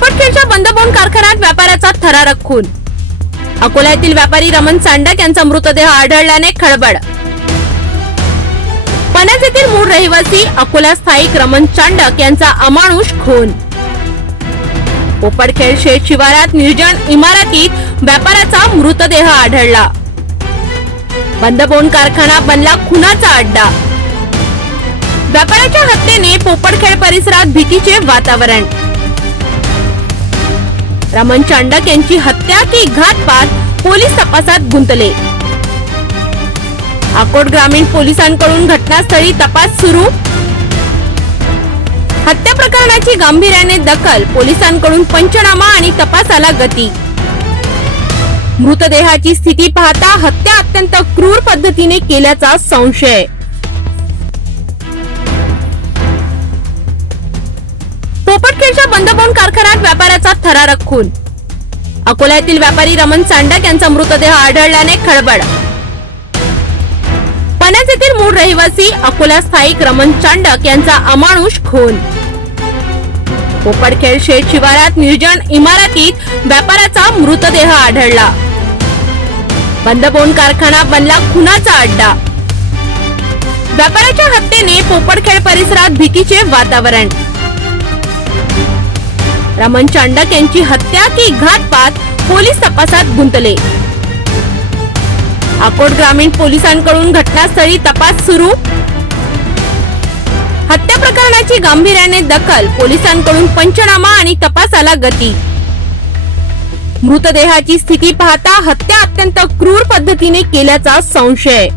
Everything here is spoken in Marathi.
पोपटखेडच्या बंदबोन कारखान्यात व्यापाऱ्याचा थरारक खून. अकोल्यातील व्यापारी रमण सांडक यांचा मृतदेह आढळल्याने खळबळ. पण्यात येथील मूळ रहिवासी अकोला स्थायिक रमण चांडक यांचा अमानुष खून. पोपटखेड शेत शिवारात निर्जन इमारतीत व्यापाऱ्याचा मृतदेह आढळला. बंदबोन कारखाना बनला खुनाचा अड्डा. व्यापाऱ्याच्या हत्येने पोपटखेड परिसरात भीतीचे वातावरण. रमण चांडक यांची हत्या की घातपात पोलीस तपासात गुंतले. अकोट ग्रामीण पोलिसांकडून घटनास्थळी तपास सुरू. हत्या प्रकरणाची गांभीर्याने दखल पोलिसांकडून पंचनामा आणि तपासाला गती. मृतदेहाची स्थिती पाहता हत्या अत्यंत क्रूर पद्धतीने केल्याचा संशय. पोपटखेडच्या बंदबोन कारखान्यात व्यापाऱ्याचा थरारक खून अकोल्यातील व्यापारी रमण चांडक यांचा मृतदेह आढळल्याने खळबळ. पणज येथील मूळ रहिवासी अकोला स्थायिक रमण चांडक यांचा अमानुष खून. पोपटखेड शेत शिवारात निर्जन इमारतीत व्यापाऱ्याचा मृतदेह आढळला. बंदबोन कारखाना बनला खुनाचा अड्डा. व्यापाऱ्याच्या हत्येने पोपटखेड परिसरात भीतीचे वातावरण. रमण चांडक यांची हत्या की घातपात पोलीस तपासात गुंतले. अकोट ग्रामीण पोलिसांकडून घटनास्थळी तपास सुरू. हत्या प्रकरणाची गांभीर्याने दखल पोलिसांकडून पंचनामा आणि तपासाला गती. मृतदेहाची स्थिती पाहता हत्या अत्यंत क्रूर पद्धतीने केल्याचा संशय.